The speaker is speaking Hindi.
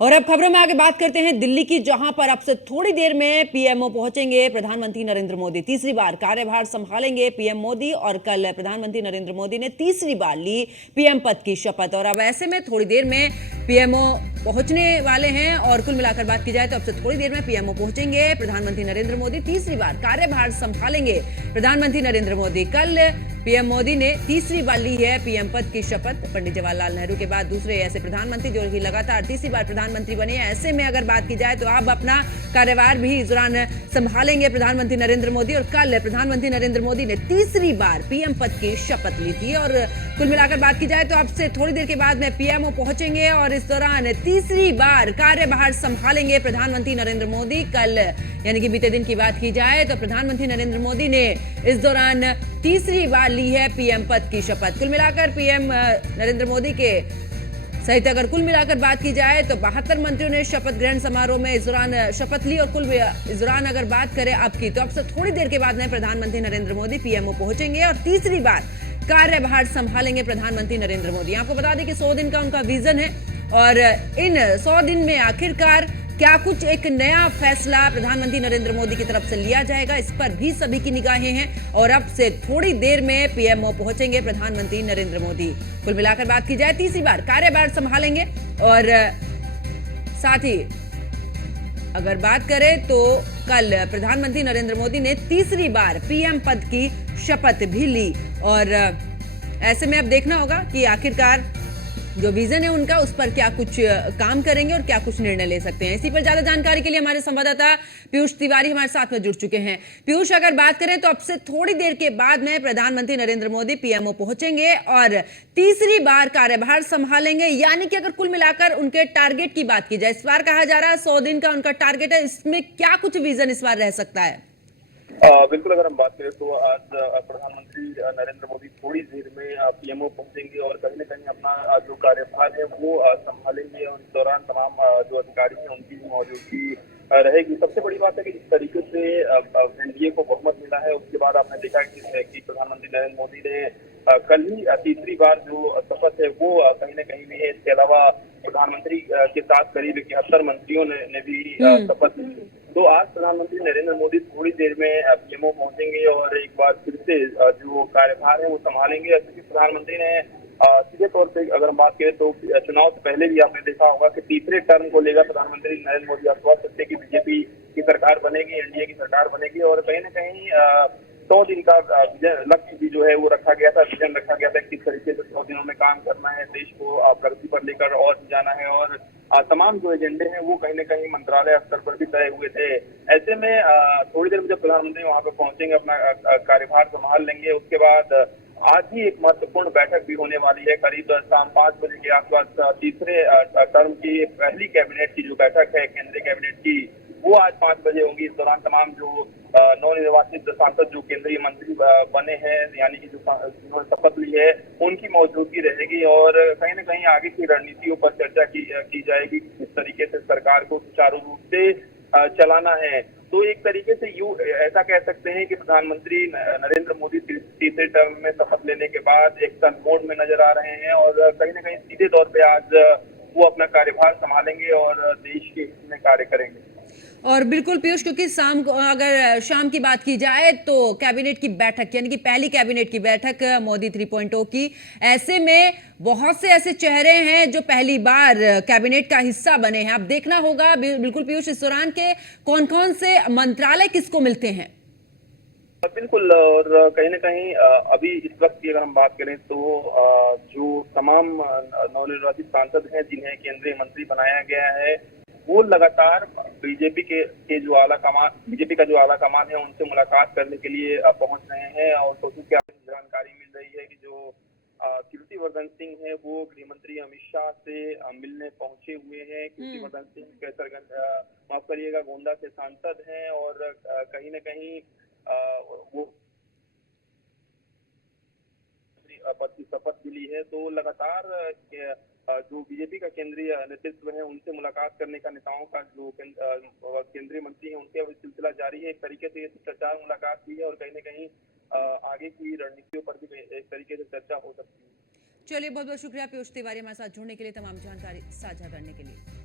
और अब खबरों में आगे बात करते हैं दिल्ली की, जहां पर अब से थोड़ी देर में पीएमओ पहुंचेंगे प्रधानमंत्री नरेंद्र मोदी। तीसरी बार कार्यभार संभालेंगे पीएम मोदी और कल प्रधानमंत्री नरेंद्र मोदी ने तीसरी बार ली पीएम पद की शपथ। और अब ऐसे में थोड़ी देर में पीएमओ पहुंचने वाले हैं और कुल मिलाकर बात की जाए तो अब से थोड़ी देर में पीएमओ पहुंचेंगे प्रधानमंत्री नरेंद्र मोदी। तीसरी बार कार्यभार संभालेंगे प्रधानमंत्री नरेंद्र मोदी। कल पीएम मोदी ने तीसरी बार ली है पीएम पद की शपथ। पंडित जवाहरलाल नेहरू के बाद दूसरे ऐसे प्रधानमंत्री जो कि लगातार तीसरी बार प्रधानमंत्री बने हैं। ऐसे में अगर बात की जाए तो अब अपना कार्यभार भी इस दौरान संभालेंगे प्रधानमंत्री नरेंद्र मोदी। और कल प्रधानमंत्री नरेंद्र मोदी ने तीसरी बार पीएम पद की शपथ ली थी। और कुल मिलाकर बात की जाए तो अब से थोड़ी देर के बाद में पीएमओ पहुंचेंगे और इस दौरान तीसरी बार कार्यभार संभालेंगे प्रधानमंत्री नरेंद्र मोदी। कल यानी कि बीते दिन की बात की जाए तो प्रधानमंत्री नरेंद्र मोदी ने इस दौरान तीसरी बार ली है पीएम पद की शपथ। कुल मिलाकर पीएम नरेंद्र मोदी के सहित अगर कुल मिलाकर बात की जाए तो 72 मंत्रियों ने शपथ ग्रहण समारोह में इस दौरान शपथ ली। और इस दौरान अगर बात करें अब की तो अब से थोड़ी देर के बाद में प्रधानमंत्री नरेंद्र मोदी पीएमओ पहुंचेंगे और तीसरी बार कार्यभार संभालेंगे प्रधानमंत्री नरेंद्र मोदी। आपको बता दें कि 100 दिन का उनका विजन है और इन 100 दिन में आखिरकार क्या कुछ एक नया फैसला प्रधानमंत्री नरेंद्र मोदी की तरफ से लिया जाएगा, इस पर भी सभी की निगाहें हैं। और अब से थोड़ी देर में पीएमओ पहुंचेंगे प्रधानमंत्री नरेंद्र मोदी। कुल मिलाकर बात की जाए तीसरी बार कार्यभार संभालेंगे। और साथ ही अगर बात करें तो कल प्रधानमंत्री नरेंद्र मोदी ने तीसरी बार पीएम पद की शपथ भी ली। और ऐसे में अब देखना होगा कि आखिरकार जो विजन है उनका उस पर क्या कुछ काम करेंगे और क्या कुछ निर्णय ले सकते हैं। इसी पर ज्यादा जानकारी के लिए हमारे संवाददाता पीयूष तिवारी हमारे साथ में जुड़ चुके हैं। पीयूष, अगर बात करें तो अब से थोड़ी देर के बाद में प्रधानमंत्री नरेंद्र मोदी पीएमओ पहुंचेंगे और तीसरी बार कार्यभार संभालेंगे। यानी कि अगर कुल मिलाकर उनके टारगेट की बात की जाए, इस बार कहा जा रहा है 100 दिन का उनका टारगेट है, इसमें क्या कुछ विजन इस बार रह सकता है? बिल्कुल, अगर हम बात करें तो आज प्रधानमंत्री नरेंद्र मोदी थोड़ी देर में पीएमओ पहुंचेंगे और कहीं न कहीं अपना जो कार्यभार है वो संभालेंगे। और इस दौरान तमाम जो अधिकारी हैं उनकी भी मौजूदगी रहेगी। सबसे बड़ी बात है कि जिस तरीके से एनडीए को बहुमत मिला है उसके बाद आपने देखा कि प्रधानमंत्री नरेंद्र मोदी ने कल ही तीसरी बार जो शपथ है वो कहीं न कहीं ली है। इसके अलावा प्रधानमंत्री के साथ करीब 71 मंत्रियों ने भी शपथ ली। तो आज प्रधानमंत्री नरेंद्र मोदी थोड़ी देर में पीएमओ पहुंचेंगे और एक बार फिर से जो कार्यभार है वो संभालेंगे। क्योंकि प्रधानमंत्री ने सीधे तौर पे अगर हम बात करें तो चुनाव से पहले भी आपने देखा होगा कि तीसरे टर्म को लेकर प्रधानमंत्री नरेंद्र मोदी आश्वस्त थे कि बीजेपी की सरकार बनेगी, एनडीए की सरकार बनेगी। और कहीं न कहीं 100 दिन का लक्ष्य भी जो है वो रखा गया था, विजन रखा गया था। किस तरीके से 100 दिनों में काम करना है, देश को प्रगति पर लेकर और जाना है। और तमाम जो एजेंडे हैं वो कहीं न कहीं मंत्रालय स्तर पर भी तय हुए थे। ऐसे में थोड़ी देर में जब प्रधानमंत्री वहां पर पहुंचेंगे, अपना कार्यभार संभाल लेंगे, उसके बाद आज ही एक महत्वपूर्ण बैठक भी होने वाली है। करीब शाम 5 बजे के आसपास तीसरे टर्म की पहली कैबिनेट की जो बैठक है केंद्रीय कैबिनेट की, वो आज 5 बजे होगी। इस दौरान तमाम जो नवनिर्वाचित सांसद जो केंद्रीय मंत्री बने हैं, यानी कि जो जिन्होंने शपथ ली है, उनकी मौजूदगी रहेगी। और कहीं न कहीं आगे की रणनीतियों पर चर्चा की जाएगी, किस तरीके से सरकार को सुचारू रूप से चलाना है। तो एक तरीके से ऐसा कह सकते हैं कि प्रधानमंत्री नरेंद्र मोदी तीसरे टर्म में शपथ लेने के बाद एक्शन मोड में नजर आ रहे हैं और कहीं न कहीं सीधे तौर पे आज वो अपना कार्यभार संभालेंगे और देश के हित में कार्य करेंगे। और बिल्कुल पीयूष, क्योंकि अगर शाम की बात की जाए तो कैबिनेट की बैठक यानी कि पहली कैबिनेट की बैठक मोदी 3.0 की, ऐसे में बहुत से ऐसे चेहरे हैं जो पहली बार कैबिनेट का हिस्सा बने हैं। अब देखना होगा बिल्कुल पीयूष इस दौरान के कौन कौन से मंत्रालय किसको मिलते हैं। बिल्कुल, और कहीं न कहीं अभी इस वक्त की अगर हम बात करें तो जो तमाम नवनिर्वाचित सांसद हैं जिन्हें केंद्रीय मंत्री बनाया गया है, वो लगातार बीजेपी का जो आला कमान है उनसे मुलाकात करने के लिए पहुंच रहे हैं। और सोशल क्या जानकारी मिल रही है कि जो कीर्तिवर्धन सिंह है वो गृह मंत्री अमित शाह से मिलने पहुंचे हुए हैं। कीर्तिवर्धन सिंह माफ करिएगा, गोंडा से सांसद हैं और कहीं न कहीं वो पद की शपथ भी ली है। तो लगातार जो बीजेपी का केंद्रीय नेतृत्व है उनसे मुलाकात करने का नेताओं का जो केंद्रीय मंत्री है उनके सिलसिला जारी है। एक तरीके से ये शिष्टाचार मुलाकात भी है और कहीं न कहीं आगे की रणनीतियों पर भी एक तरीके से चर्चा हो सकती है। चलिए, बहुत बहुत शुक्रिया पीयूष तिवारी हमारे साथ जुड़ने के लिए, तमाम जानकारी साझा करने के लिए।